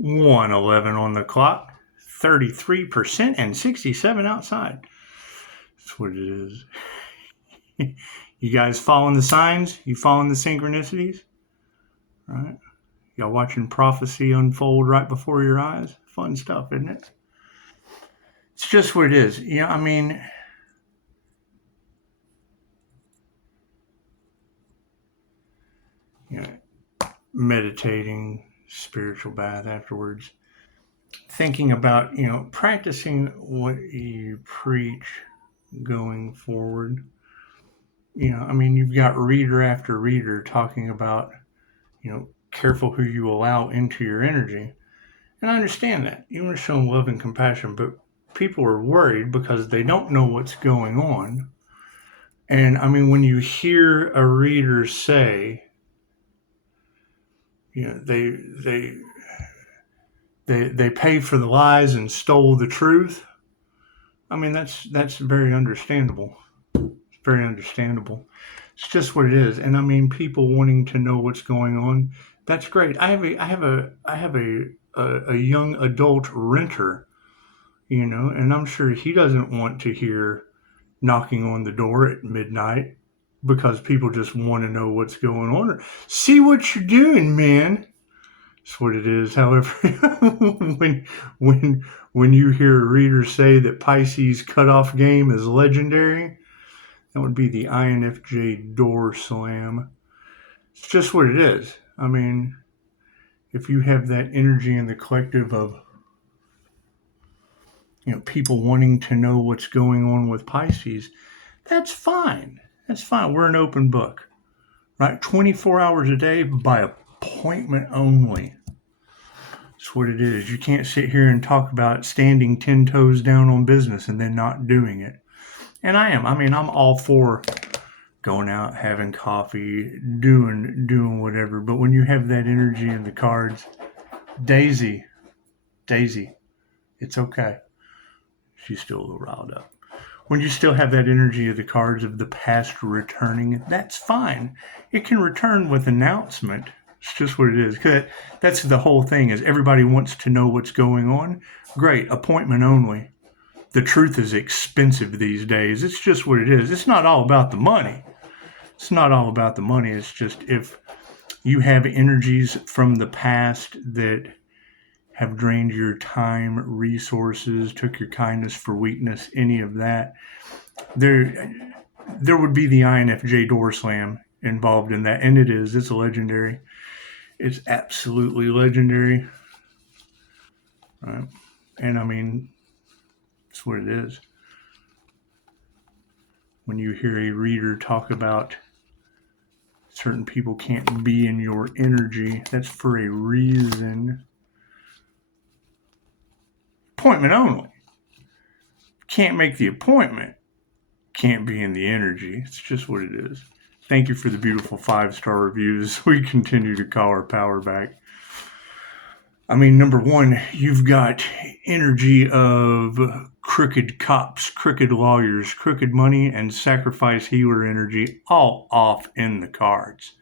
1:11 on the clock, 33% and 67 outside. That's what it is. You guys following the signs? You following the synchronicities? Right? Y'all watching prophecy unfold right before your eyes? Fun stuff, isn't it? It's just what it is. You know, I mean, you know, meditating, spiritual bath afterwards, thinking about, you know, practicing what you preach going forward. You know, I mean, you've got reader after reader talking about, you know, careful who you allow into your energy. And I understand that. You want to show them love and compassion, but people are worried because they don't know what's going on. And I mean, when you hear a reader say, you know, they pay for the lies and stole the truth. I mean, that's very understandable. It's very understandable. It's just what it is. And I mean, people wanting to know what's going on. That's great. I have a young adult renter, you know, and I'm sure he doesn't want to hear knocking on the door at midnight because people just want to know what's going on. Or, see what you're doing, man. That's what it is. However, when you hear a reader say that Pisces cutoff game is legendary, that would be the INFJ door slam. It's just what it is. I mean, if you have that energy in the collective of, you know, people wanting to know what's going on with Pisces, that's fine. That's fine. We're an open book, right? 24 hours a day by appointment only. That's what it is. You can't sit here and talk about standing 10 toes down on business and then not doing it. And I am. I mean, I'm all for going out, having coffee, doing whatever. But when you have that energy in the cards, Daisy, it's okay. She's still a little riled up. When you still have that energy of the cards of the past returning, that's fine. It can return with announcement. It's just what it is. 'Cause that's the whole thing, is everybody wants to know what's going on. Great, appointment only. The truth is expensive these days. It's just what it is. It's not all about the money. It's not all about the money. It's just if you have energies from the past that have drained your time, resources, took your kindness for weakness, any of that, there would be the INFJ door slam involved in that. And it is. It's legendary. It's absolutely legendary. Right? And I mean, that's what it is. When you hear a reader talk about certain people can't be in your energy, that's for a reason. Appointment only. Can't make the appointment. Can't be in the energy. It's just what it is. Thank you for the beautiful 5-star reviews. We continue to call our power back. I mean, number one, you've got energy of crooked cops, crooked lawyers, crooked money, and sacrifice healer energy all off in the cards.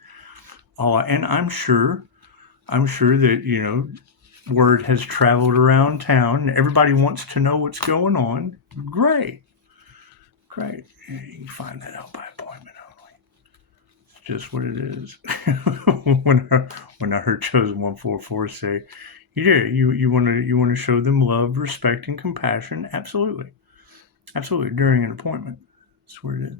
And I'm sure that, you know, word has traveled around town. Everybody wants to know what's going on. Great. You can find that out by appointment only. It's just what it is. when I heard Chosen 144 say, you want to show them love, respect, and compassion. Absolutely during an appointment. That's where it is,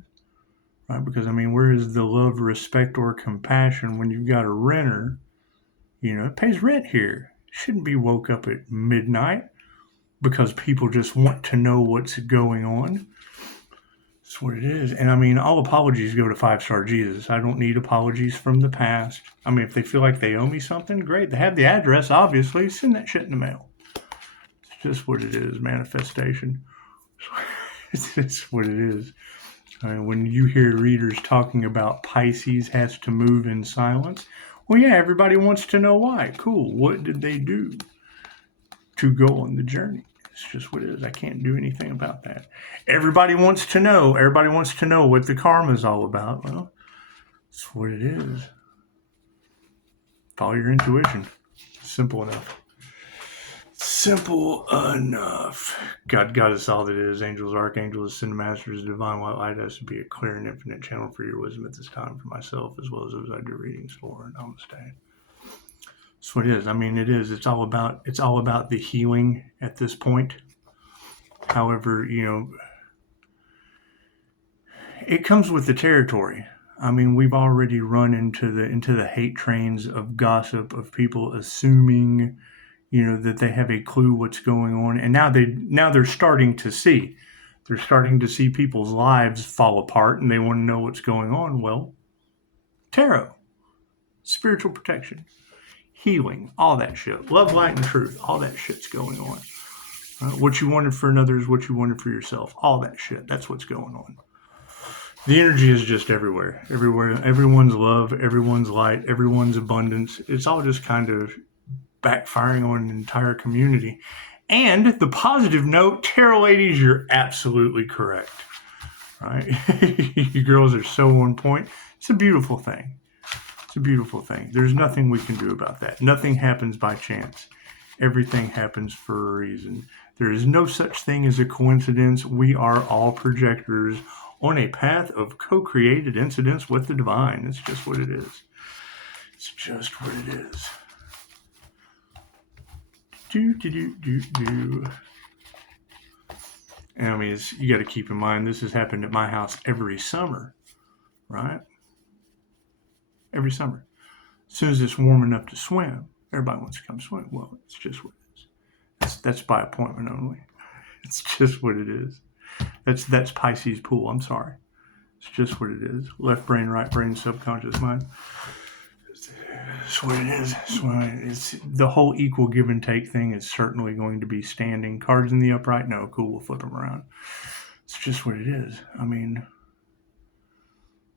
right? Because I mean, where is the love, respect, or compassion when you've got a renter? You know, it pays rent here. It shouldn't be woke up at midnight because people just want to know what's going on. That's what it is. And I mean, all apologies go to 5-star Jesus. I don't need apologies from the past. I mean, if they feel like they owe me something, great. They have the address, obviously. Send that shit in the mail. It's just what it is, manifestation. It's just what it is. I mean, when you hear readers talking about Pisces has to move in silence, well, yeah, everybody wants to know why. Cool. What did they do to go on the journey? It's just what it is. I can't do anything about that. Everybody wants to know. Everybody wants to know what the karma is all about. Well, that's what it is. Follow your intuition. Simple enough. Simple enough. God is all that is. Angels, archangels, ascended masters, divine white light has to be a clear and infinite channel for your wisdom at this time for myself as well as those I do readings for. Namaste. That's what it is. I mean, it is. It's all about the healing at this point. However, it comes with the territory. I mean, we've already run into the hate trains of gossip, of people assuming, that they have a clue what's going on, and now they're starting to see. They're starting to see people's lives fall apart, and they want to know what's going on. Well, tarot, spiritual protection, healing, all that shit, love, light, and truth, all that shit's going on. What you wanted for another is what you wanted for yourself. All that shit, that's what's going on. The energy is just everywhere. Everyone's love, everyone's light, everyone's abundance. It's all just kind of backfiring on an entire community. And the positive note, tarot ladies, you're absolutely correct. Right? You girls are so on point. It's a beautiful thing. It's a beautiful thing. There's nothing we can do about that. Nothing happens by chance. Everything happens for a reason. There is no such thing as a coincidence. We are all projectors on a path of co-created incidents with the divine. It's just what it is. It's just what it is. And I mean, you got to keep in mind, this has happened at my house every summer, right? Every summer. As soon as it's warm enough to swim, everybody wants to come swim. Well, it's just what it is. That's by appointment only. It's just what it is. That's Pisces pool. I'm sorry. It's just what it is. Left brain, right brain, subconscious mind. That's what it is. It's the whole equal give and take thing is certainly going to be standing. Cards in the upright? No, cool. We'll flip them around. It's just what it is. I mean,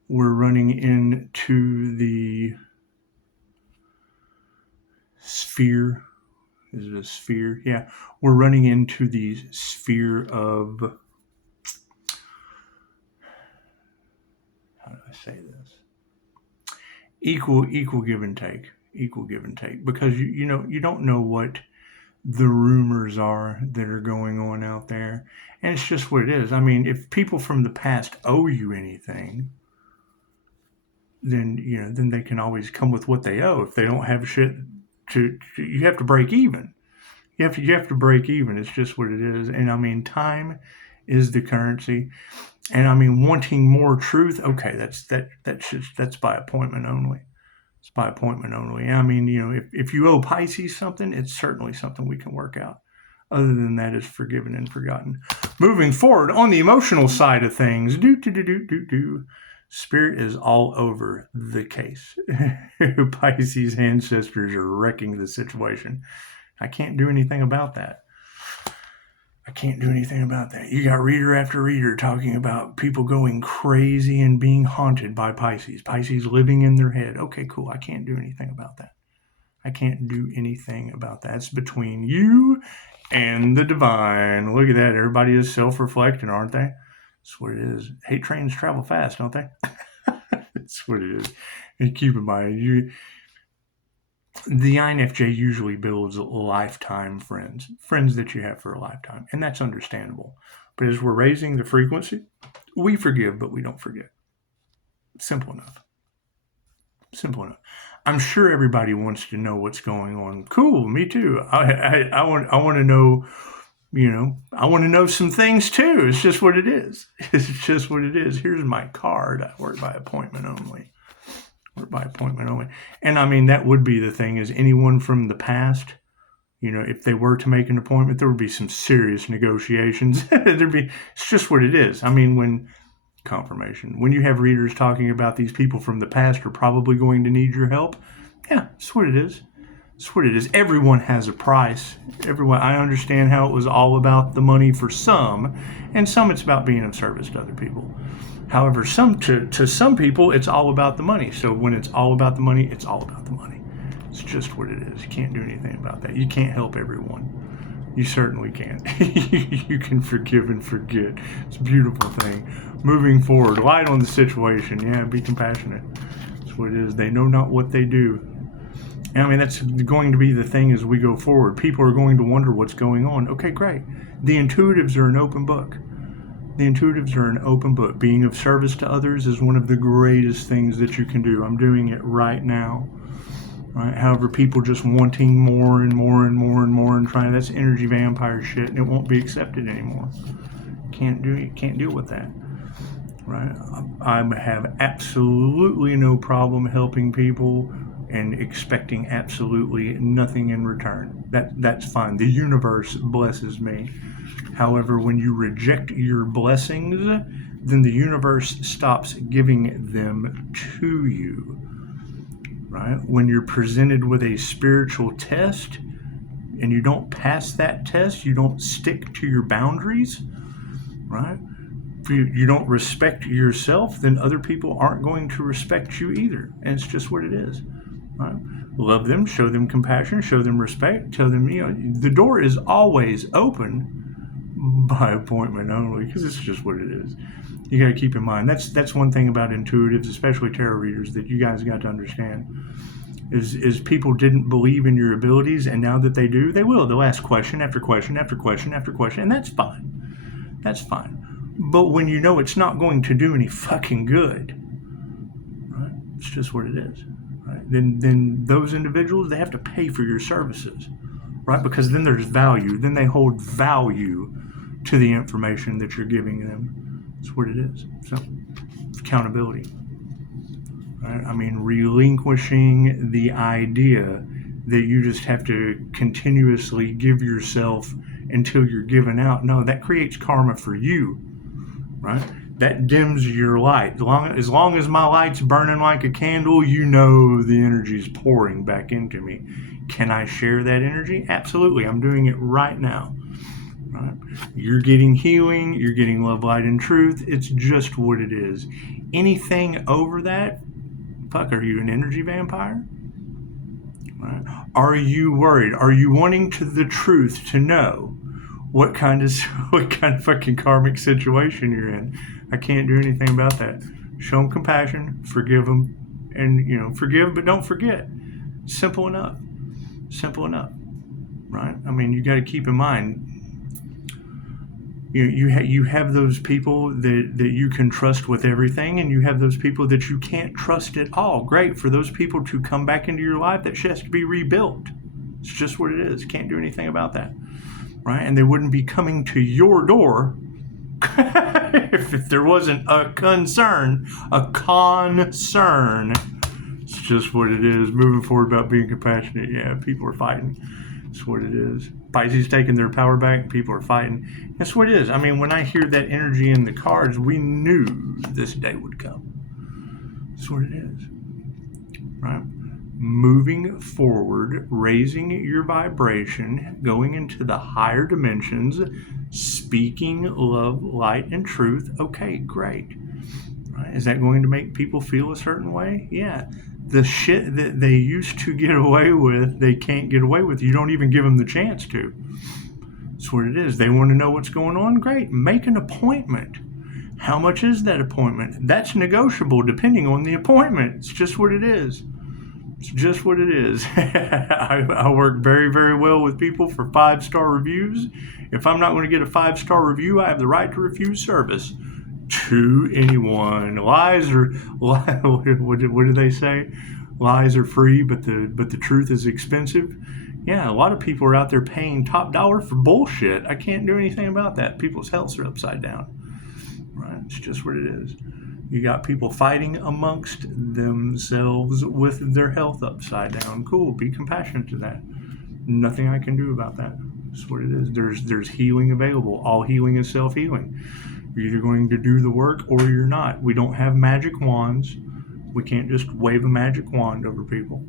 we're running into the sphere. Is it a sphere? Yeah. We're running into the sphere of, how do I say this? Equal give and take. Equal give and take. Because you don't know what the rumors are that are going on out there. And it's just what it is. I mean, if people from the past owe you anything, then they can always come with what they owe. If they don't have shit you have to break even. You have to break even. It's just what it is. And I mean, time is the currency. And I mean, wanting more truth, okay, that's by appointment only. It's by appointment only. I mean, if you owe Pisces something, it's certainly something we can work out. Other than that, it's forgiven and forgotten. Moving forward on the emotional side of things, Spirit is all over the case. Pisces ancestors are wrecking the situation. I can't do anything about that. You got reader after reader talking about people going crazy and being haunted by Pisces. Pisces living in their head. Okay, cool. I can't do anything about that. It's between you and the divine. Look at that. Everybody is self-reflecting, aren't they? That's what it is. Hate trains travel fast, don't they? That's what it is. And keep in mind, the INFJ usually builds lifetime friends that you have for a lifetime, and that's understandable. But as we're raising the frequency, we forgive, but we don't forget. Simple enough. I'm sure everybody wants to know what's going on. Cool, me too. I want to know. I want to know some things too. It's just what it is. Here's my card. I work by appointment only. And I mean, that would be the thing, is anyone from the past, if they were to make an appointment, there would be some serious negotiations. It's just what it is. I mean, when you have readers talking about these people from the past are probably going to need your help. Yeah, that's what it is. Everyone has a price. I understand how it was all about the money for some, and some it's about being of service to other people. However, to some people, it's all about the money. So when it's all about the money, it's all about the money. It's just what it is. You can't do anything about that. You can't help everyone. You certainly can't. You can forgive and forget. It's a beautiful thing. Moving forward, light on the situation. Yeah, be compassionate. That's what it is. They know not what they do. And I mean, that's going to be the thing as we go forward. People are going to wonder what's going on. Okay, great. The intuitives are an open book. The intuitives are an open book. Being of service to others is one of the greatest things that you can do. I'm doing it right now. Right? However, people just wanting more and more and more and more and trying, that's energy vampire shit, and it won't be accepted anymore. Can't deal with that. Right? I have absolutely no problem helping people and expecting absolutely nothing in return. That's fine. The universe blesses me. However, when you reject your blessings, then the universe stops giving them to you. Right? When you're presented with a spiritual test and you don't pass that test, you don't stick to your boundaries, right? If you don't respect yourself, then other people aren't going to respect you either. And it's just what it is. Right? Love them, show them compassion, show them respect, tell them, the door is always open by appointment only, because it's just what it is. You got to keep in mind, that's one thing about intuitives, especially tarot readers, that you guys got to understand, is people didn't believe in your abilities, and now that they do, they will. They'll ask question after question after question after question, and that's fine. That's fine. But when you know it's not going to do any fucking good, right? It's just what it is. Right? Then those individuals, they have to pay for your services, right? Because then there's value. Then they hold value to the information that you're giving them. That's what it is. So, accountability. Right? I mean, relinquishing the idea that you just have to continuously give yourself until you're given out. No, that creates karma for you, right? That dims your light. As long as my light's burning like a candle, the energy's pouring back into me. Can I share that energy? Absolutely. I'm doing it right now. Right? You're getting healing. You're getting love, light, and truth. It's just what it is. Anything over that, fuck, are you an energy vampire? Right? Are you worried? Are you wanting the truth to know what kind of fucking karmic situation you're in? I can't do anything about that. Show them compassion, forgive them, and forgive but don't forget. Simple enough. Simple enough, right? I mean, you got to keep in mind, you have those people that you can trust with everything, and you have those people that you can't trust at all. Great. For those people to come back into your life, that shit has to be rebuilt. It's just what it is. Can't do anything about that, right? And they wouldn't be coming to your door if there wasn't a concern. It's just what it is. Moving forward about being compassionate. Yeah, people are fighting. That's what it is. Pisces taking their power back. People are fighting. That's what it is. I mean, when I hear that energy in the cards, we knew this day would come. That's what it is. Right? Moving forward, raising your vibration, going into the higher dimensions, speaking love, light, and truth. Okay, great. Right? Is that going to make people feel a certain way? Yeah. The shit that they used to get away with, they can't get away with. You don't even give them the chance to. That's what it is. They want to know what's going on? Great. Make an appointment. How much is that appointment? That's negotiable depending on the appointment. It's just what it is. It's just what it is. I work very, very well with people for 5-star reviews. If I'm not going to get a 5-star review, I have the right to refuse service to anyone. What do they say? Lies are free, but the truth is expensive. Yeah, a lot of people are out there paying top dollar for bullshit. I can't do anything about that. People's healths are upside down. Right? It's just what it is. You got people fighting amongst themselves with their health upside down. Cool. Be compassionate to that. Nothing I can do about that. That's what it is. There's healing available. All healing is self-healing. You're either going to do the work or you're not. We don't have magic wands. We can't just wave a magic wand over people.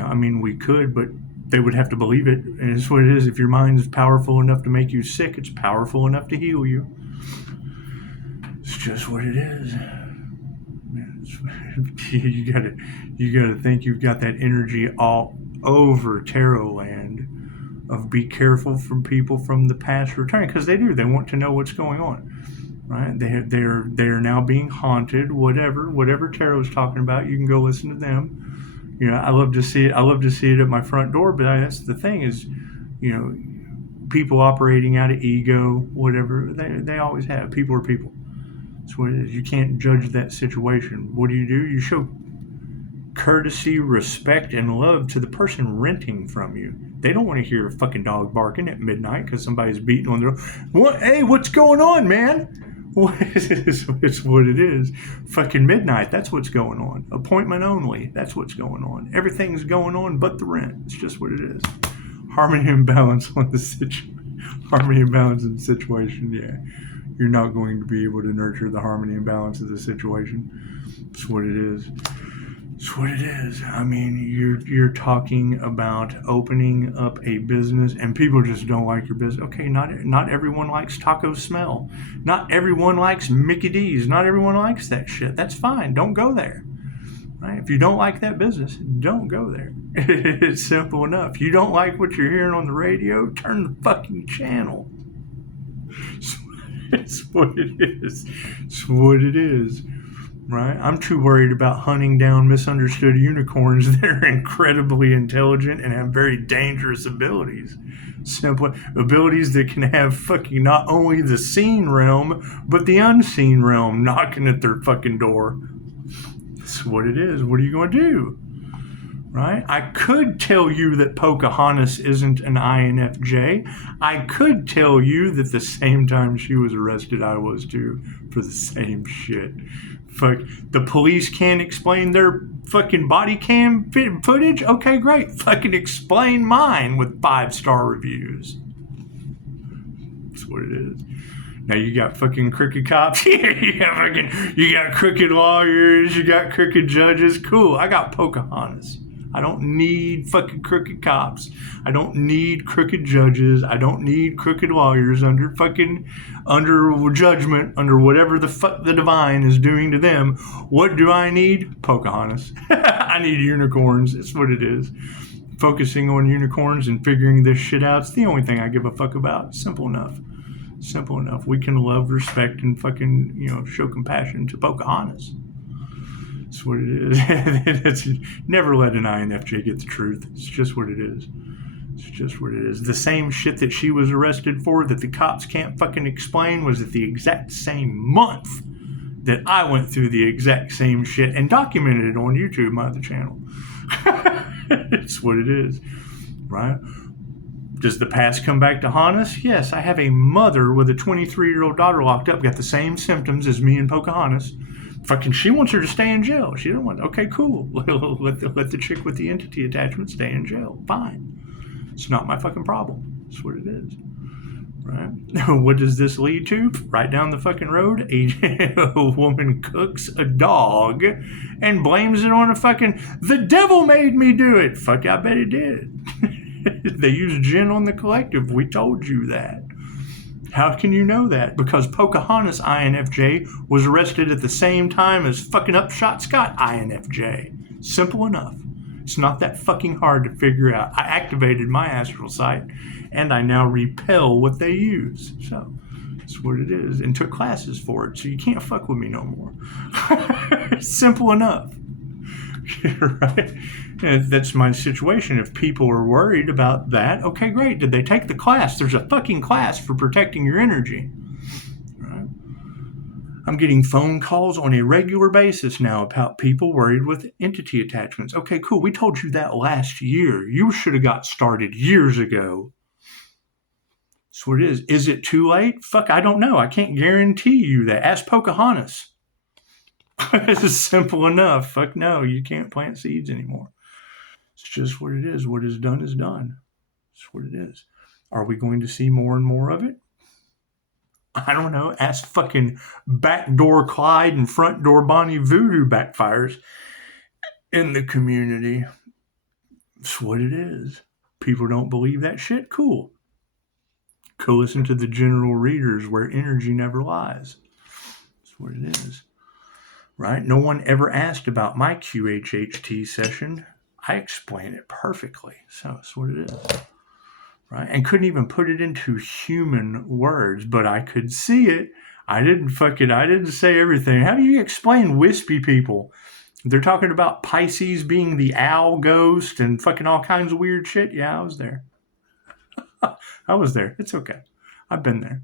I mean, we could, but they would have to believe it. And it's what it is. If your mind is powerful enough to make you sick, it's powerful enough to heal you. It's just what it is. You gotta think you've got that energy all over tarot land of be careful from people from the past returning, because they do. They want to know what's going on, right? They're now being haunted. Whatever tarot is talking about, you can go listen to them. I love to see it. I love to see it at my front door. But that's the thing is, people operating out of ego, whatever, they always have. People are people. That's what it is. You can't judge that situation. What do? You show courtesy, respect, and love to the person renting from you. They don't want to hear a fucking dog barking at midnight because somebody's beating on their door. What? Hey, what's going on, man? It's what it is. Fucking midnight. That's what's going on. Appointment only. That's what's going on. Everything's going on but the rent. It's just what it is. Harmony and balance on the situation. Harmony and balance in the situation. Yeah, you're not going to be able to nurture the harmony and balance of the situation. It's what it is. It's what it is. I mean, you're talking about opening up a business, and people just don't like your business. Okay, not everyone likes taco smell. Not everyone likes Mickey D's. Not everyone likes that shit. That's fine. Don't go there. Right? If you don't like that business, don't go there. It's simple enough. You don't like what you're hearing on the radio, turn the fucking channel. It's what it is. It's what it is. Right? I'm too worried about hunting down misunderstood unicorns that are incredibly intelligent and have very dangerous abilities. Simple abilities that can have fucking not only the seen realm, but the unseen realm knocking at their fucking door. That's what it is. What are you going to do? Right? I could tell you that Pocahontas isn't an INFJ. I could tell you that the same time she was arrested, I was too, for the same shit. Fuck, the police can't explain their fucking body cam footage? Okay, great. Fucking explain mine with 5-star reviews. That's what it is. Now you got fucking crooked cops. You got crooked lawyers. You got crooked judges. Cool. I got Pocahontas. I don't need fucking crooked cops. I don't need crooked judges. I don't need crooked lawyers under judgment, under whatever the fuck the divine is doing to them. What do I need? Pocahontas. I need unicorns. It's what it is. Focusing on unicorns and figuring this shit out. It's the only thing I give a fuck about. Simple enough. Simple enough. We can love, respect, and fucking, show compassion to Pocahontas. That's what it is. Never let an INFJ get the truth. It's just what it is. It's just what it is. The same shit that she was arrested for that the cops can't fucking explain was at the exact same month that I went through the exact same shit and documented it on YouTube, my other channel. It's what it is. Right? Does the past come back to haunt us? Yes, I have a mother with a 23-year-old daughter locked up, got the same symptoms as me and Pocahontas. Fucking, she wants her to stay in jail. She don't want. Okay, cool. Let the chick with the entity attachment stay in jail. Fine. It's not my fucking problem. That's what it is. Right? What does this lead to? Right down the fucking road, a woman cooks a dog and blames it on the devil made me do it. Fuck, I bet it did. They use gin on the collective. We told you that. How can you know that? Because Pocahontas INFJ was arrested at the same time as fucking Upshotscott INFJ. Simple enough. It's not that fucking hard to figure out. I activated my astral sight and I now repel what they use. So that's what it is. And took classes for it. So you can't fuck with me no more. Simple enough. Right? And that's my situation. If people are worried about that, okay, great. Did they take the class? There's a fucking class for protecting your energy. Right? I'm getting phone calls on a regular basis now about people worried with entity attachments. Okay, cool. We told you that last year. You should have got started years ago. That's what it is. Is it too late? Fuck, I don't know. I can't guarantee you that. Ask Pocahontas. It's simple enough. Fuck no, you can't plant seeds anymore. It's just what it is. What is done is done. It's what it is. Are we going to see more and more of it? I don't know. Ask fucking backdoor Clyde and front door Bonnie voodoo backfires in the community. It's what it is. People don't believe that shit? Cool. Go listen to the general readers where energy never lies. That's what it is. Right? No one ever asked about my QHHT session. I explain it perfectly. So that's what it is. Right? And couldn't even put it into human words, but I could see it. I didn't say everything. How do you explain wispy people? They're talking about Pisces being the owl ghost and fucking all kinds of weird shit. Yeah, I was there. I was there. It's okay. I've been there.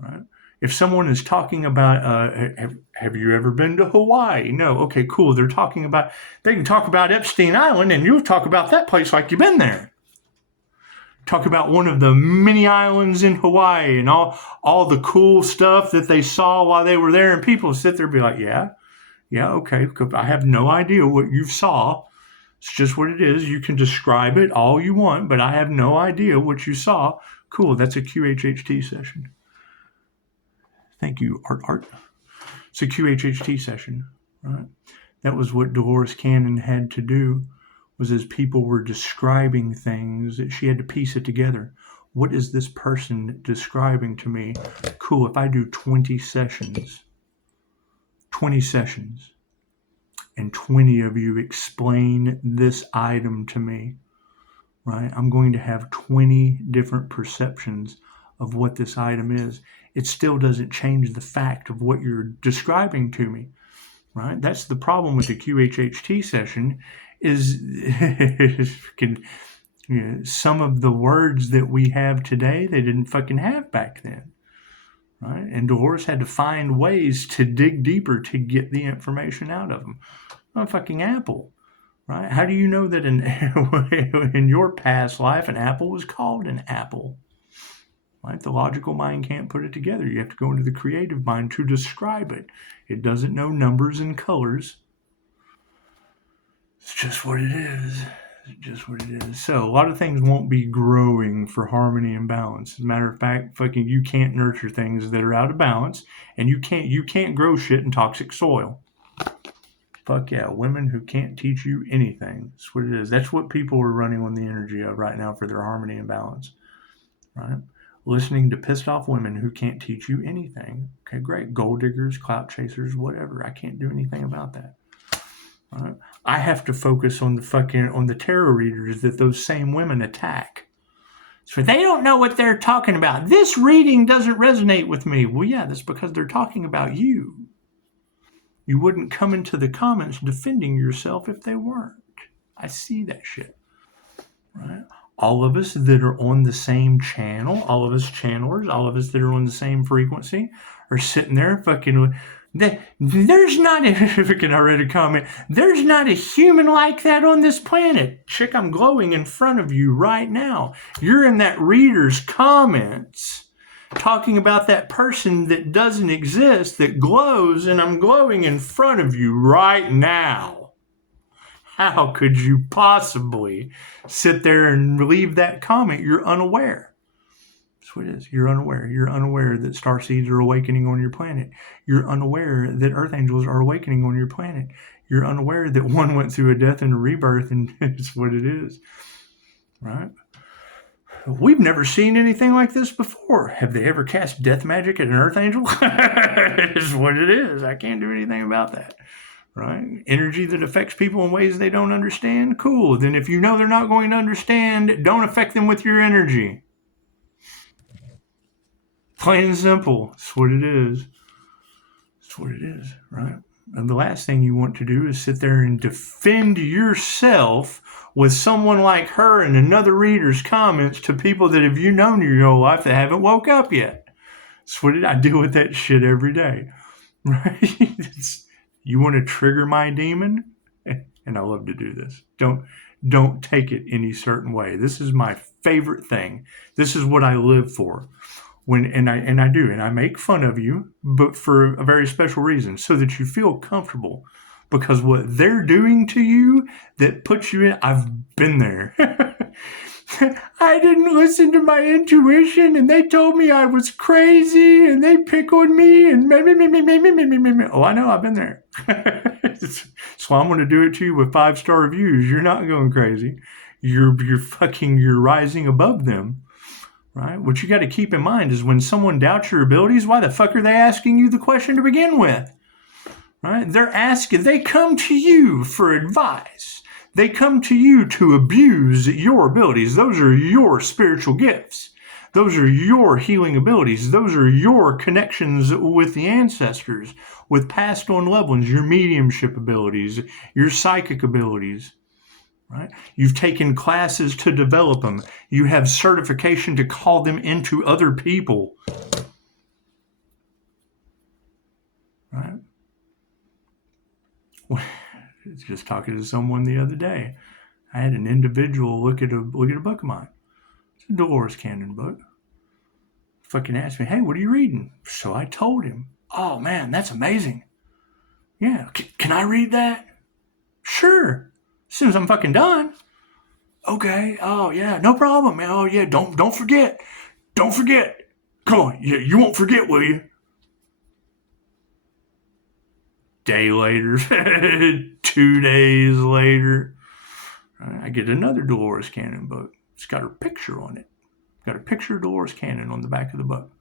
Right? If someone is talking about, have you ever been to Hawaii? No. Okay, cool. They can talk about Epstein Island and you'll talk about that place like you've been there. Talk about one of the many islands in Hawaii and all the cool stuff that they saw while they were there. And people sit there and be like, yeah, okay. I have no idea what you saw. It's just what it is. You can describe it all you want, but I have no idea what you saw. Cool. That's a QHHT session. Thank you, Art. It's a QHHT session, right? That was what Dolores Cannon had to do, was as people were describing things, that she had to piece it together. What is this person describing to me? Cool, if I do 20 sessions, and 20 of you explain this item to me, right? I'm going to have 20 different perceptions of what this item is. It still doesn't change the fact of what you're describing to me, right? That's the problem with the QHHT session, is some of the words that we have today, they didn't fucking have back then, right? And Dolores had to find ways to dig deeper to get the information out of them. A fucking apple, right? How do you know that in your past life an apple was called an apple? Right? The logical mind can't put it together. You have to go into the creative mind to describe it. It doesn't know numbers and colors. It's just what it is. So a lot of things won't be growing for harmony and balance. As a matter of fact, fucking you can't nurture things that are out of balance, and you can't grow shit in toxic soil. Fuck yeah, women who can't teach you anything. That's what it is. That's what people are running on the energy of right now for their harmony and balance. Right? Listening to pissed off women who can't teach you anything. Okay, great. Gold diggers, clout chasers, whatever. I can't do anything about that. Right? I have to focus on the tarot readers that those same women attack. So they don't know what they're talking about. This reading doesn't resonate with me. Well, yeah, that's because they're talking about you. You wouldn't come into the comments defending yourself if they weren't. I see that shit. Right? All of us that are on the same channel, all of us channelers, all of us that are on the same frequency are sitting there fucking. There's not a, I read a comment, there's not a human like that on this planet. Chick, I'm glowing in front of you right now. You're in that reader's comments talking about that person that doesn't exist, that glows, and I'm glowing in front of you right now. How could you possibly sit there and leave that comment? You're unaware. That's what it is. You're unaware. You're unaware that starseeds are awakening on your planet. You're unaware that earth angels are awakening on your planet. You're unaware that one went through a death and a rebirth, and it's what it is. Right? We've never seen anything like this before. Have they ever cast death magic at an earth angel? It's what it is. I can't do anything about that. Right? Energy that affects people in ways they don't understand? Cool. Then if you know they're not going to understand, don't affect them with your energy. Plain and simple. That's what it is. That's what it is, right? And the last thing you want to do is sit there and defend yourself with someone like her and another reader's comments to people that have you known in your whole life that haven't woke up yet. That's what I deal with that shit every day. Right? You want to trigger my demon? And I love to do this. Don't take it any certain way. This is my favorite thing. This is what I live for. And I make fun of you, but for a very special reason, so that you feel comfortable. Because what they're doing to you that puts you in, I've been there. I didn't listen to my intuition, and they told me I was crazy, and they pick on me, and me. Oh, I know, I've been there. So I'm going to do it to you with 5-star reviews. You're not going crazy. You're rising above them. Right? What you got to keep in mind is when someone doubts your abilities, why the fuck are they asking you the question to begin with? Right? They come to you for advice. They come to you to abuse your abilities. Those are your spiritual gifts. Those are your healing abilities. Those are your connections with the ancestors, with passed on loved ones, your mediumship abilities, your psychic abilities. Right? You've taken classes to develop them. You have certification to call them into other people. Right? Just talking to someone the other day. I had an individual look at a book of mine. It's a Dolores Cannon book. Fucking asked me, hey, what are you reading? So I told him, oh man, that's amazing. Yeah, can I read that? Sure. As soon as I'm fucking done. Okay. Oh yeah, no problem. Oh yeah, don't forget. Don't forget. Come on, you won't forget, will you? Day later, 2 days later, I get another Dolores Cannon book. It's got her picture on it. Got a picture of Dolores Cannon on the back of the book.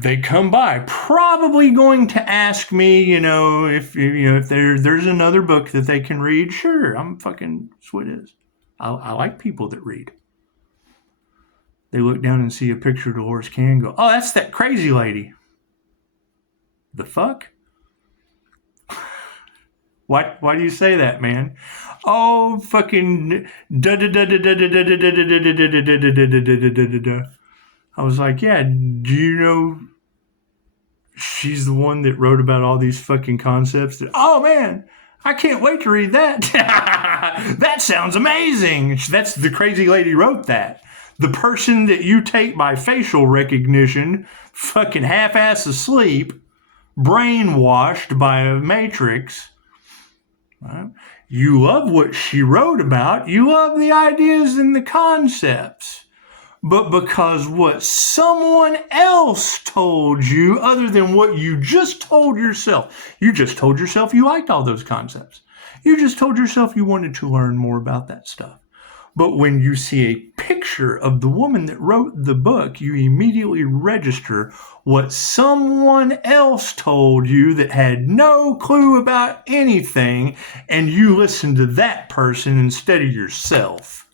They come by, probably going to ask me, if there's another book that they can read. Sure, I'm fucking, that's what it is. I like people that read. They look down and see a picture of Dolores Cannon and go, oh, that's that crazy lady. The fuck? Why do you say that, man? Oh, fucking da da da da da da da da da da da da da. I was like, yeah, do you know she's the one that wrote about all these fucking concepts? Oh man, I can't wait to read that. That sounds amazing. That's the crazy lady wrote that. The person that you take by facial recognition, fucking half-ass asleep, brainwashed by a matrix. Right? You love what she wrote about. You love the ideas and the concepts. But because what someone else told you, other than what you just told yourself, you just told yourself you liked all those concepts. You just told yourself you wanted to learn more about that stuff. But when you see a picture of the woman that wrote the book, you immediately register what someone else told you that had no clue about anything, and you listen to that person instead of yourself.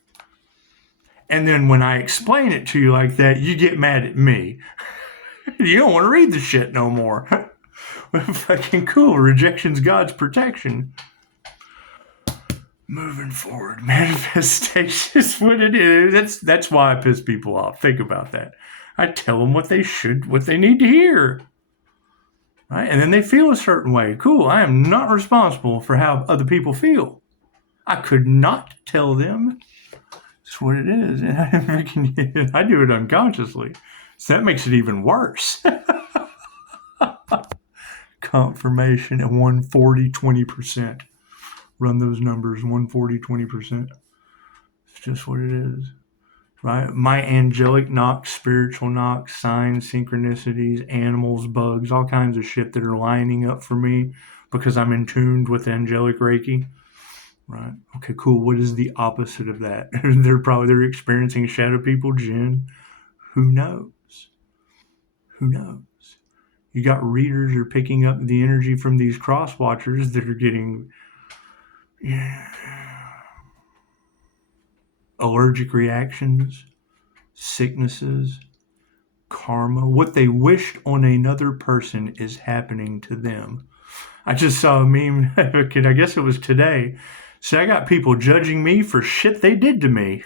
And then when I explain it to you like that, you get mad at me. You don't want to read the shit no more. Fucking cool. Rejection's God's protection. Moving forward, manifestation is what it is. That's why I piss people off. Think about that. I tell them what they need to hear. Right? And then they feel a certain way. Cool. I am not responsible for how other people feel. I could not tell them. That's what it is. And I do it unconsciously. So that makes it even worse. Confirmation at 140, 20%. Run those numbers, 140, 20%. It's just what it is. Right? My angelic knocks, spiritual knocks, signs, synchronicities, animals, bugs, all kinds of shit that are lining up for me because I'm in tune with angelic Reiki. Right? Okay, cool. What is the opposite of that? They're experiencing shadow people, jinn. Who knows? Who knows? You got readers who are picking up the energy from these cross watchers that are getting allergic reactions, sicknesses, karma. What they wished on another person is happening to them. I just saw a meme, I guess it was today. So I got people judging me for shit they did to me.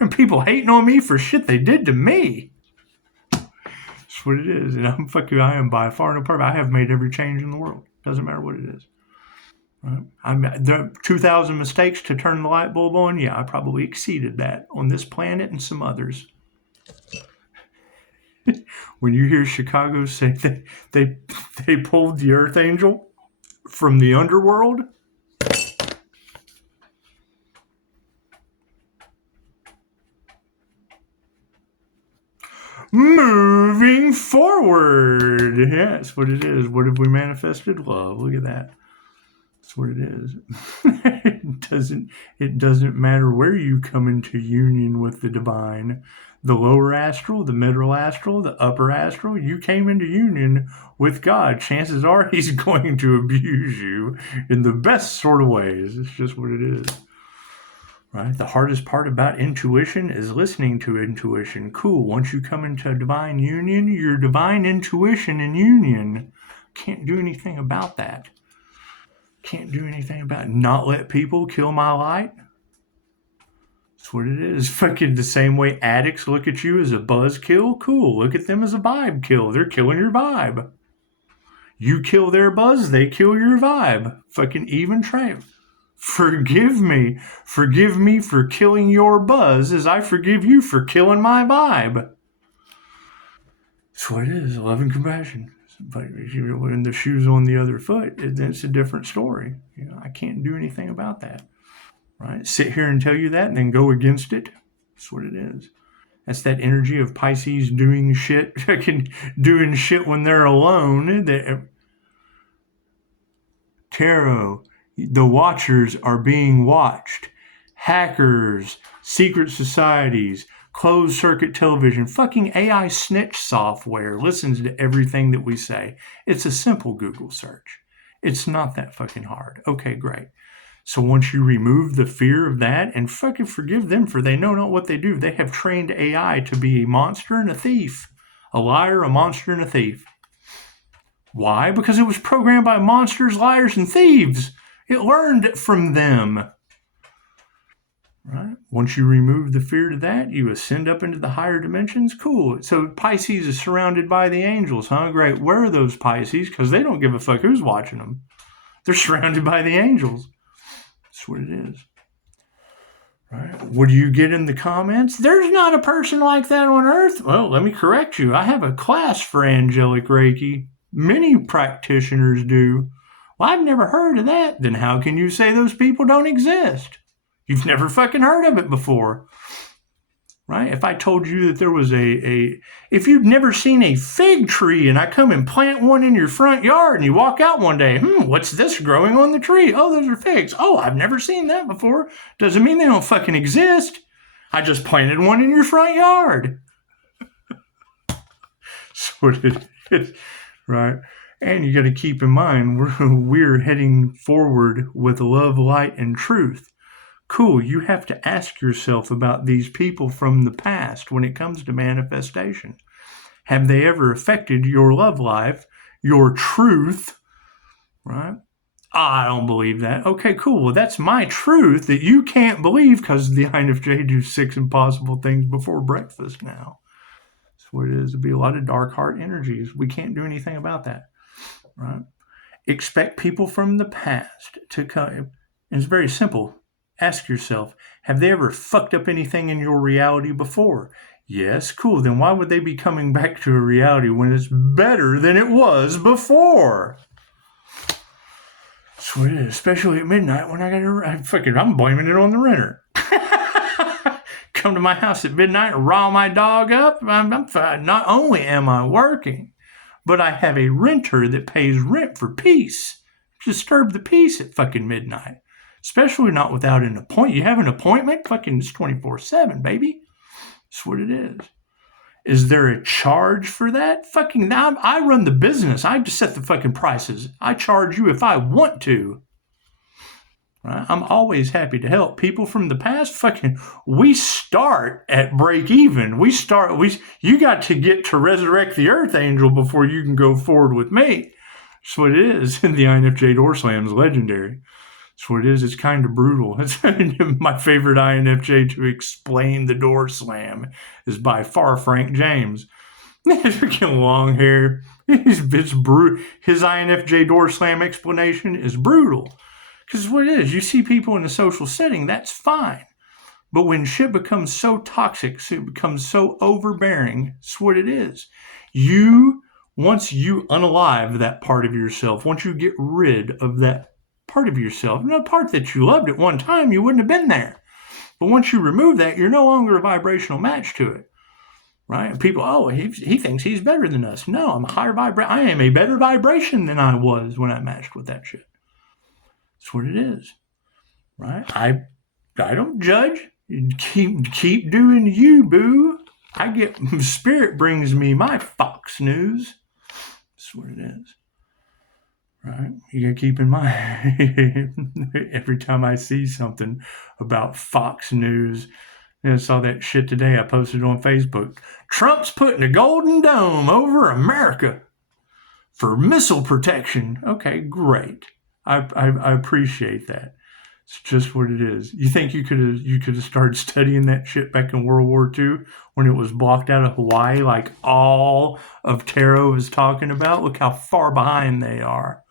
And people hating on me for shit they did to me. That's what it is. And I am by far and apart. I have made every change in the world. Doesn't matter what it is. There 2,000 mistakes to turn the light bulb on. Yeah, I probably exceeded that on this planet and some others. When you hear Chicago say that they pulled the Earth Angel from the underworld, moving forward. Yeah, that's what it is. What have we manifested? Love. Look at that. That's what it is. It doesn't matter where you come into union with the divine. The lower astral, the middle astral, the upper astral, you came into union with God. Chances are he's going to abuse you in the best sort of ways. It's just what it is. Right? The hardest part about intuition is listening to intuition. Cool. Once you come into divine union, your divine intuition and union can't do anything about that. Can't do anything about it. Not let people kill my light. That's what it is. Fucking the same way addicts look at you as a buzzkill. Cool. Look at them as a vibe kill. They're killing your vibe. You kill their buzz, they kill your vibe. Fucking even trade. Forgive me. Forgive me for killing your buzz as I forgive you for killing my vibe. That's what it is. Love and compassion. But when the shoe's on the other foot, it's a different story. You know, I can't do anything about that. Right? Sit here and tell you that and then go against it. That's what it is. That's that energy of Pisces doing shit, doing shit when they're alone. Tarot, the watchers are being watched. Hackers, secret societies, closed circuit television, fucking AI snitch software listens to everything that we say. It's a simple Google search. It's not that fucking hard. Okay, great. So once you remove the fear of that, and fucking forgive them for they know not what they do. They have trained AI to be a monster and a thief. A liar, a monster, and a thief. Why? Because it was programmed by monsters, liars, and thieves. It learned from them. Right? Once you remove the fear to that, you ascend up into the higher dimensions. Cool. So Pisces is surrounded by the angels, huh? Great. Where are those Pisces? Because they don't give a fuck who's watching them. They're surrounded by the angels. That's what it is. Right? What do you get in the comments? There's not a person like that on Earth. Well, let me correct you. I have a class for angelic Reiki. Many practitioners do. Well, I've never heard of that. Then how can you say those people don't exist? You've never fucking heard of it before. Right? If I told you that there was if you've never seen a fig tree and I come and plant one in your front yard and you walk out one day, what's this growing on the tree? Oh, those are figs. Oh, I've never seen that before. Doesn't mean they don't fucking exist. I just planted one in your front yard. That's what it is. Right? And you got to keep in mind, we're heading forward with love, light, and truth. Cool, you have to ask yourself about these people from the past when it comes to manifestation. Have they ever affected your love life, your truth? Right? I don't believe that. Okay, cool. Well, that's my truth that you can't believe because the INFJ do 6 impossible things before breakfast now. That's what it is. It'll be a lot of dark heart energies. We can't do anything about that. Right? Expect people from the past to come. It's very simple. Ask yourself, have they ever fucked up anything in your reality before? Yes, cool. Then why would they be coming back to a reality when it's better than it was before? That's what it is, especially at midnight when I'm blaming it on the renter. Come to my house at midnight and rile my dog up. I'm fine. Not only am I working, but I have a renter that pays rent for peace. Disturb the peace at fucking midnight. Especially not without an appointment. You have an appointment? Fucking it's 24/7, baby. That's what it is. Is there a charge for that? Fucking now I run the business. I just set the fucking prices. I charge you if I want to. Right? I'm always happy to help people from the past. Fucking, we start at break even. You got to get to resurrect the Earth Angel before you can go forward with me. That's what it is. The INFJ door slam is legendary. That's what it is. It's kind of brutal. It's my favorite INFJ to explain the door slam is by far Frank James. Freaking long hair. It's brutal. His INFJ door slam explanation is brutal. Because what it is, you see people in a social setting, that's fine. But when shit becomes so toxic, it becomes so overbearing, that's what it is. Once you unalive that part of yourself, once you get rid of that part of yourself, the part that you loved at one time, you wouldn't have been there. But once you remove that, you're no longer a vibrational match to it. Right? And people, he thinks he's better than us. No, I'm a higher vibration. I am a better vibration than I was when I matched with that shit. That's what it is. Right? I don't judge. Keep doing you, boo. Spirit brings me my Fox News. That's what it is. Right? You gotta keep in mind, every time I see something about Fox News, I saw that shit today. I posted on Facebook. Trump's putting a golden dome over America for missile protection. Okay, great. I appreciate that. It's just what it is. You think you could have started studying that shit back in World War II when it was blocked out of Hawaii, like all of tarot is talking about? Look how far behind they are.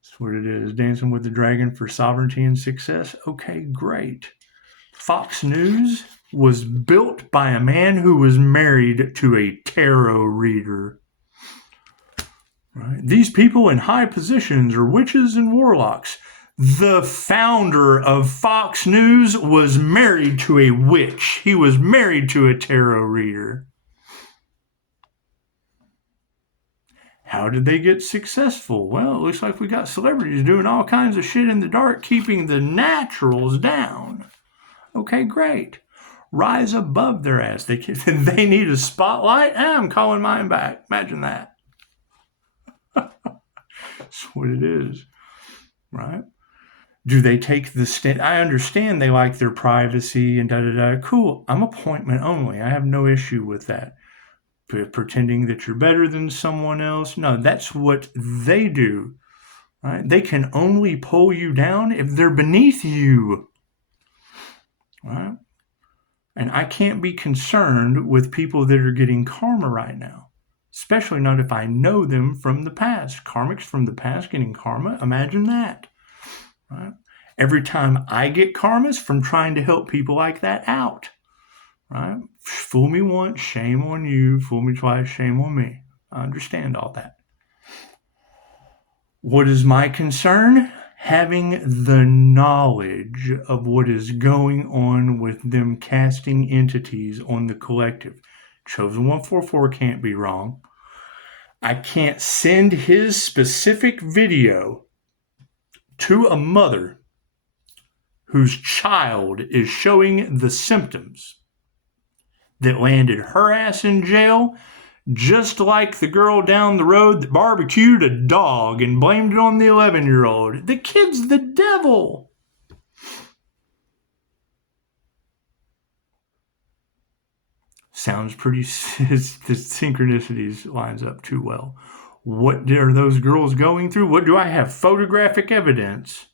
That's what it is. Dancing with the Dragon for sovereignty and success. Okay, great. Fox News was built by a man who was married to a tarot reader. Right? These people in high positions are witches and warlocks. The founder of Fox News was married to a witch. He was married to a tarot reader. How did they get successful? Well, it looks like we got celebrities doing all kinds of shit in the dark, keeping the naturals down. Okay, great. Rise above their ass. They need a spotlight. I'm calling mine back. Imagine that. That's what it is, right? Do they take the stand? I understand they like their privacy and da-da-da. Cool. I'm appointment only. I have no issue with that. Pretending that you're better than someone else. No, that's what they do, right? They can only pull you down if they're beneath you, right? And I can't be concerned with people that are getting karma right now, especially not if I know them from the past. Karmics from the past getting karma, imagine that. Right? Every time I get karmas from trying to help people like that out. Right? Fool me once, shame on you. Fool me twice, shame on me. I understand all that. What is my concern? Having the knowledge of what is going on with them casting entities on the collective. Chosen 144 can't be wrong. I can't send his specific video to a mother whose child is showing the symptoms that landed her ass in jail, just like the girl down the road that barbecued a dog and blamed it on the 11-year-old. The kid's the devil. Sounds pretty, the synchronicities lines up too well. What are those girls going through? What do I have? Photographic evidence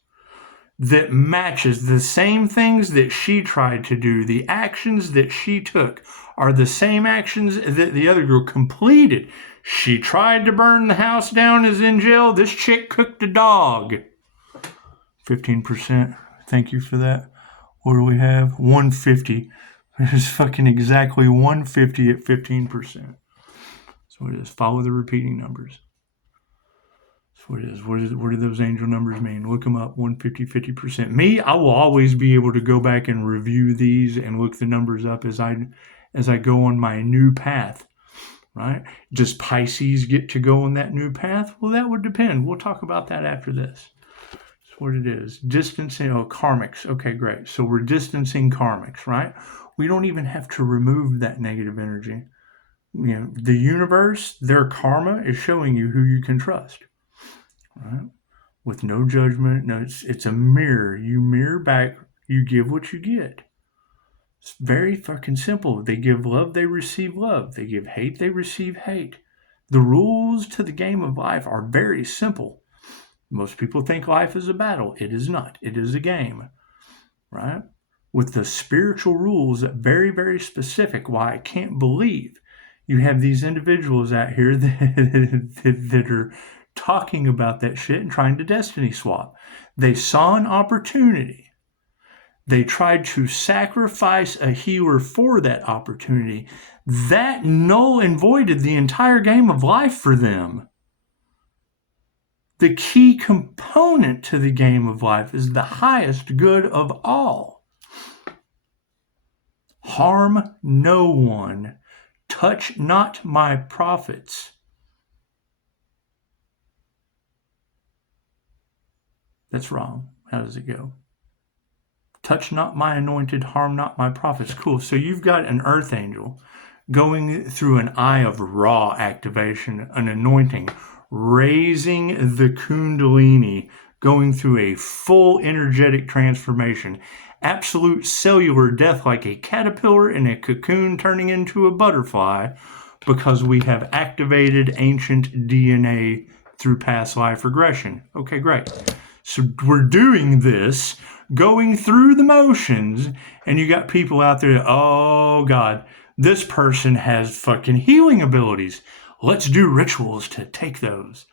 that matches the same things that she tried to do. The actions that she took are the same actions that the other girl completed. She tried to burn the house down, is in jail. This chick cooked a dog. 15%. Thank you for that. What do we have? 150. It's fucking exactly 150 at 15%. So it is. Follow the repeating numbers. What it is. What do those angel numbers mean? Look them up. 150, 50%. Me, I will always be able to go back and review these and look the numbers up as I go on my new path. Right? Does Pisces get to go on that new path? Well, that would depend. We'll talk about that after this. That's what it is. Distancing, karmics. Okay, great. So we're distancing karmics, right? We don't even have to remove that negative energy. The universe, their karma is showing you who you can trust. Right? With no judgment. No, it's a mirror. You mirror back, you give what you get. It's very fucking simple. They give love, they receive love. They give hate, they receive hate. The rules to the game of life are very simple. Most people think life is a battle. It is not. It is a game. Right? With the spiritual rules, very, very specific. Why I can't believe you have these individuals out here that are talking about that shit and trying to destiny swap. They saw an opportunity. They tried to sacrifice a healer for that opportunity. That null and voided the entire game of life for them. The key component to the game of life is the highest good of all. Harm no one. Touch not my prophets. That's wrong. How does it go? Touch not my anointed, harm not my prophets. Cool. So you've got an earth angel going through an eye of Ra activation, an anointing, raising the Kundalini, going through a full energetic transformation. Absolute cellular death like a caterpillar in a cocoon turning into a butterfly because we have activated ancient DNA through past life regression. Okay, great. So we're doing this, going through the motions, and you got people out there, oh God, this person has fucking healing abilities. Let's do rituals to take those.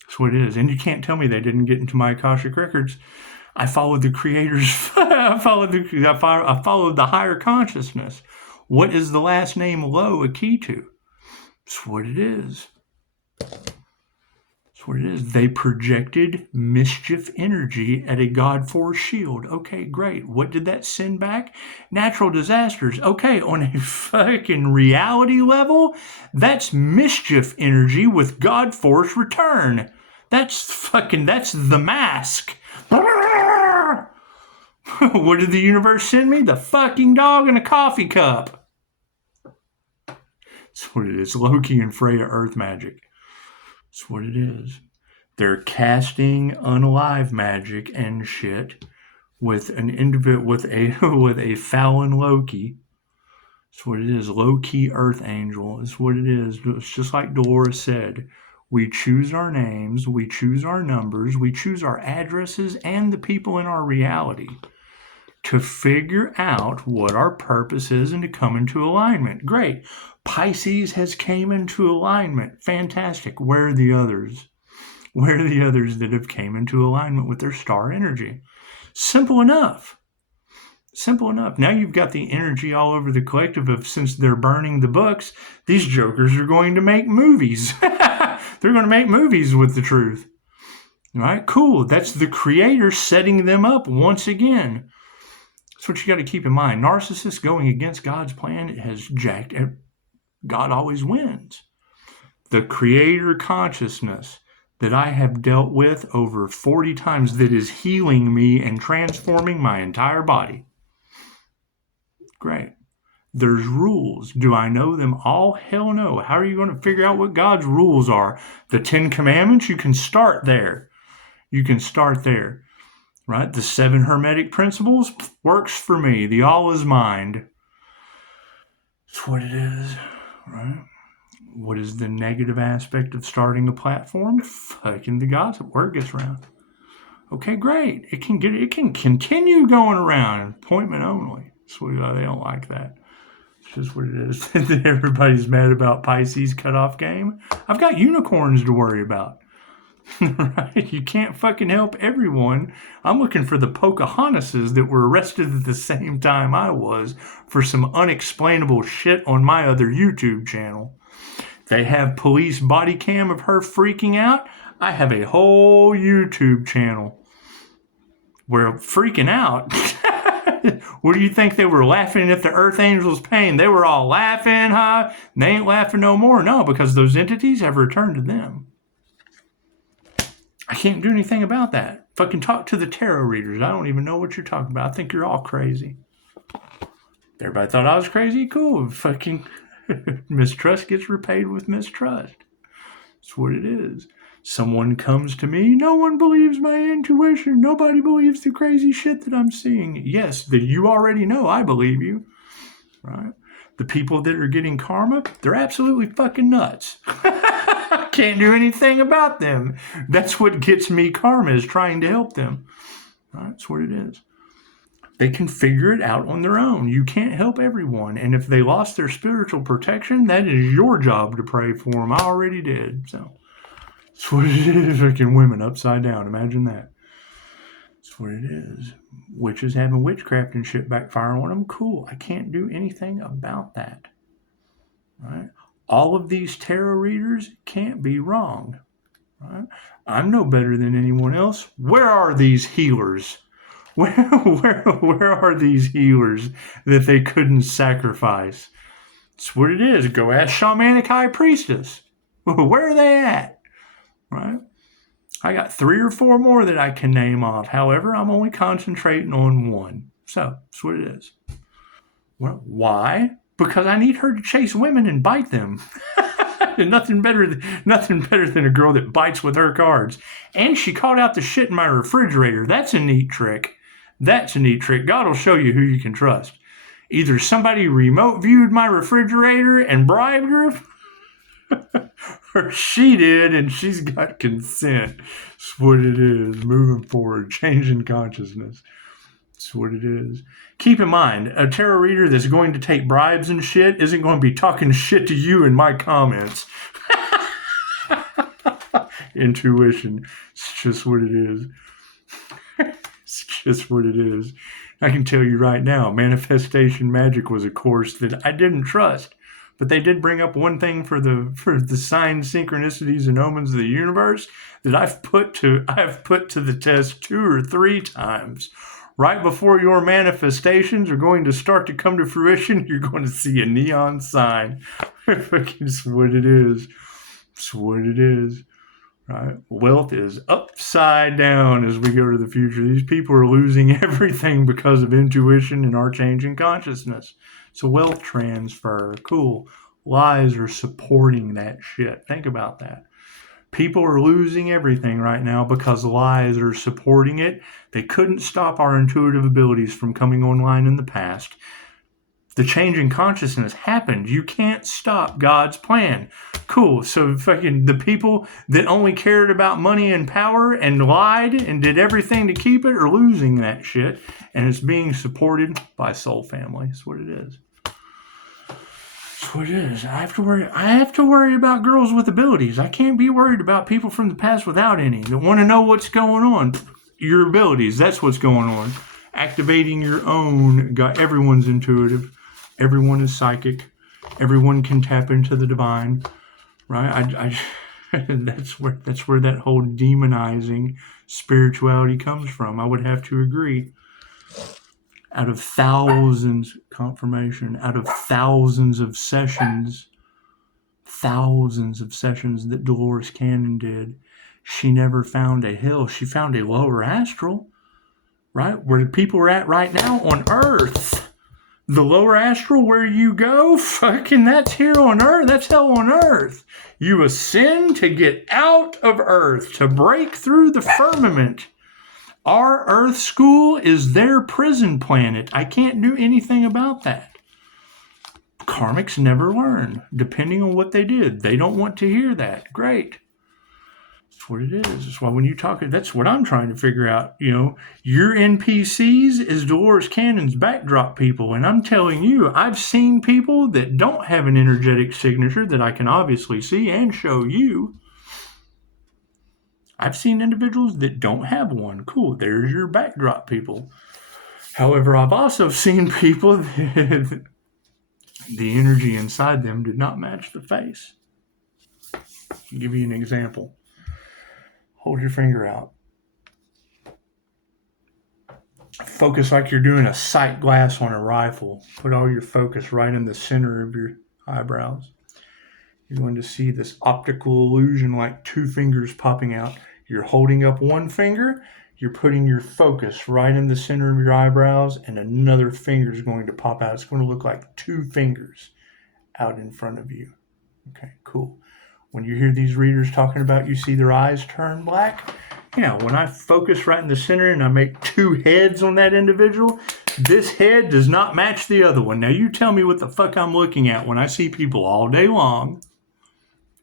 That's what it is. And you can't tell me they didn't get into my Akashic records. I followed the creators. I followed the higher consciousness. What is the last name Lowe a key to? That's what it is. That's what it is. They projected mischief energy at a God Force shield. Okay, great. What did that send back? Natural disasters. Okay, on a fucking reality level, that's mischief energy with God Force return. That's the mask. What did the universe send me? The fucking dog in a coffee cup. That's what it is. Loki and Freya Earth magic. That's what it is. They're casting unalive magic and shit with an individual with a Fallon Loki. That's what it is. Low-key Earth Angel is what it is. It's just like Dolores said. We choose our names, we choose our numbers, we choose our addresses and the people in our reality to figure out what our purpose is and to come into alignment. Great. Pisces has came into alignment. Fantastic. Where are the others? Where are the others that have came into alignment with their star energy? Simple enough. Simple enough. Now you've got the energy all over the collective of, since they're burning the books, these jokers are going to make movies. They're going to make movies with the truth. All right, cool. That's the creator setting them up once again. That's what you got to keep in mind. Narcissists going against God's plan, it has jacked. God always wins. The creator consciousness that I have dealt with over 40 times that is healing me and transforming my entire body. Great. There's rules. Do I know them all? Hell no. How are you going to figure out what God's rules are? The 10 Commandments? You can start there. You can start there. Right? The 7 Hermetic Principles works for me. The all is mind. That's what it is. Right? What is the negative aspect of starting a platform? Fucking the gossip. Word gets around. Okay, great. It can continue going around. Appointment only. That's why they don't like that. It's just what it is. Everybody's mad about Pisces cutoff game. I've got unicorns to worry about. Right? You can't fucking help everyone. I'm looking for the Pocahontases that were arrested at the same time I was for some unexplainable shit on my other YouTube channel. They have police body cam of her freaking out. I have a whole YouTube channel where freaking out. What do you think they were laughing at the Earth Angels' pain? They were all laughing, huh? They ain't laughing no more. No, because those entities have returned to them. I can't do anything about that. Fucking talk to the tarot readers. I don't even know what you're talking about. I think you're all crazy. Everybody thought I was crazy? Cool. Fucking mistrust gets repaid with mistrust. That's what it is. Someone comes to me, no one believes my intuition. Nobody believes the crazy shit that I'm seeing. Yes, you already know I believe you. Right? The people that are getting karma, they're absolutely fucking nuts. I can't do anything about them. That's what gets me karma, is trying to help them. Right? That's what it is. They can figure it out on their own. You can't help everyone. And if they lost their spiritual protection, that is your job to pray for them. I already did. So that's what it is. Fucking women upside down. Imagine that. That's what it is. Witches having witchcraft and shit backfire on them. Cool. I can't do anything about that. Right? All of these tarot readers can't be wrong. Right? I'm no better than anyone else. Where are these healers? Where are these healers that they couldn't sacrifice? That's what it is. Go ask Shamanic High Priestess. Where are they at? Right? I got 3 or 4 more that I can name off. However, I'm only concentrating on one. So that's what it is. Well, why? Because I need her to chase women and bite them. Nothing better than a girl that bites with her cards. And she called out the shit in my refrigerator. That's a neat trick. That's a neat trick. God will show you who you can trust. Either somebody remote viewed my refrigerator and bribed her, or she did and she's got consent. That's what it is. Moving forward, changing consciousness. That's what it is. Keep in mind, a tarot reader that's going to take bribes and shit isn't going to be talking shit to you in my comments. Intuition. It's just what it is. It's just what it is. I can tell you right now, manifestation magic was a course that I didn't trust. But they did bring up one thing for the signs, synchronicities, and omens of the universe that I've put to the test 2 or 3 times. Right before your manifestations are going to start to come to fruition, you're going to see a neon sign. It's what it is. It's what it is. Right? Wealth is upside down as we go to the future. These people are losing everything because of intuition and Archangel consciousness. So wealth transfer, cool. Lies are supporting that shit. Think about that. People are losing everything right now because lies are supporting it. They couldn't stop our intuitive abilities from coming online in the past. The change in consciousness happened. You can't stop God's plan. Cool. So fucking the people that only cared about money and power and lied and did everything to keep it are losing that shit. And it's being supported by soul family. That's what it is. That's what it is. I have to worry about girls with abilities. I can't be worried about people from the past without any. That want to know what's going on. Your abilities. That's what's going on. Activating your own. Everyone's intuitive. Everyone is psychic. Everyone can tap into the divine, right? That's where that whole demonizing spirituality comes from. I would have to agree. Out of thousands of sessions that Dolores Cannon did, she never found a hill. She found a lower astral, right? Where the people are at right now on Earth. The lower astral, where you go, fucking that's here on Earth. That's hell on Earth. You ascend to get out of Earth, to break through the firmament. Our Earth school is their prison planet. I can't do anything about that. Karmics never learn, depending on what they did. They don't want to hear that. Great. That's what it is. That's why when you talk, that's what I'm trying to figure out. You know, your NPCs is Dolores Cannon's backdrop people. And I'm telling you, I've seen people that don't have an energetic signature that I can obviously see and show you. I've seen individuals that don't have one. Cool, there's your backdrop people. However, I've also seen people that the energy inside them did not match the face. I'll give you an example. Hold your finger out. Focus like you're doing a sight glass on a rifle. Put all your focus right in the center of your eyebrows. You're going to see this optical illusion like 2 fingers popping out. You're holding up one finger. You're putting your focus right in the center of your eyebrows, and another finger is going to pop out. It's going to look like 2 fingers out in front of you. Okay, cool. When you hear these readers talking about you see their eyes turn black, yeah, when I focus right in the center and I make 2 heads on that individual, this head does not match the other one. Now you tell me what the fuck I'm looking at when I see people all day long.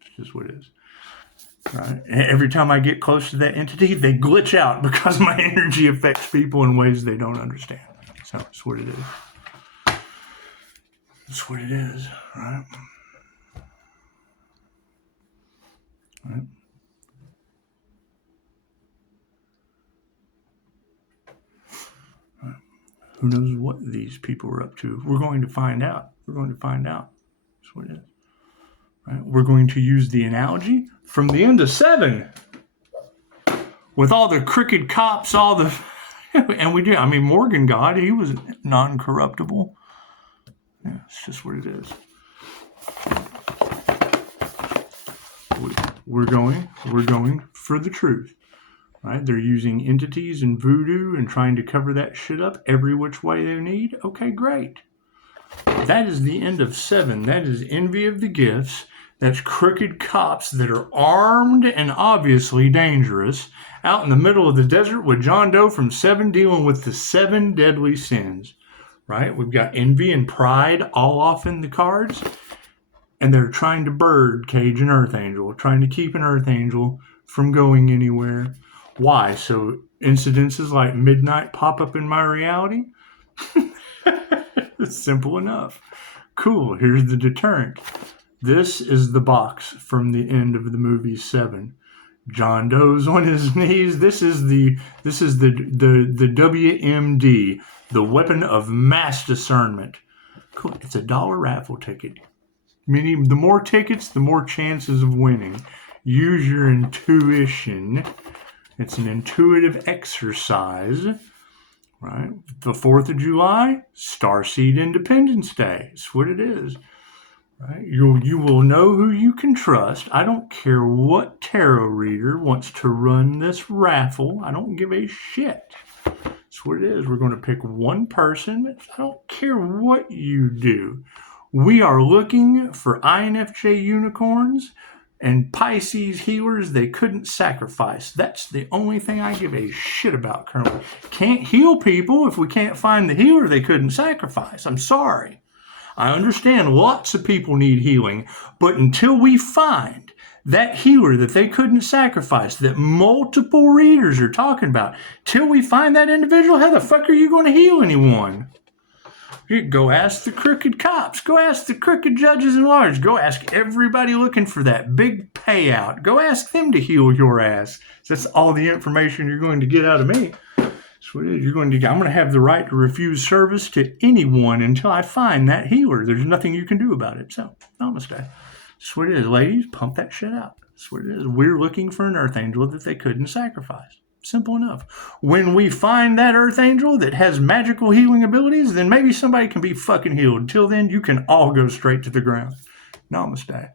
It's just what it is. Right? Every time I get close to that entity, they glitch out because my energy affects people in ways they don't understand. So that's what it is. That's what it is, right? Right. Right. Who knows what these people are up to? We're going to find out. That's what it is. Right. We're going to use the analogy from the end of 7 with all the crooked cops, all the and we do. I mean, Morgan God, he was non-corruptible. Yeah, it's just what it is. We're going for the truth, right? They're using entities and voodoo and trying to cover that shit up every which way they need. Okay, great. That is the end of 7. That is envy of the gifts. That's crooked cops that are armed and obviously dangerous out in the middle of the desert with John Doe from 7 dealing with the 7 deadly sins, right? We've got envy and pride all off in the cards, and they're trying to bird cage an Earth Angel, trying to keep an Earth Angel from going anywhere. Why? So incidences like midnight pop up in my reality? It's simple enough. Cool, here's the deterrent. This is the box from the end of the movie 7. John Doe's on his knees. This is the WMD, the weapon of mass discernment. Cool. It's a $1 raffle ticket. Meaning, the more tickets, the more chances of winning. Use your intuition. It's an intuitive exercise, right? The 4th of July, Starseed Independence Day. That's what it is. Right? You will know who you can trust. I don't care what tarot reader wants to run this raffle. I don't give a shit. That's what it is. We're going to pick one person. I don't care what you do. We are looking for INFJ unicorns and Pisces healers they couldn't sacrifice. That's the only thing I give a shit about currently. Can't heal people if we can't find the healer they couldn't sacrifice. I'm sorry. I understand lots of people need healing, but until we find that healer that they couldn't sacrifice, that multiple readers are talking about, till we find that individual, how the fuck are you going to heal anyone? You go ask the crooked cops. Go ask the crooked judges and lawyers. Go ask everybody looking for that big payout. Go ask them to heal your ass. That's all the information you're going to get out of me. That's what it is. I'm going to have the right to refuse service to anyone until I find that healer. There's nothing you can do about it. So, namaste. That's what it is, ladies. Pump that shit out. That's what it is. We're looking for an Earth Angel that they couldn't sacrifice. Simple enough. When we find that Earth Angel that has magical healing abilities, then maybe somebody can be fucking healed. Until then, you can all go straight to the ground. Namaste.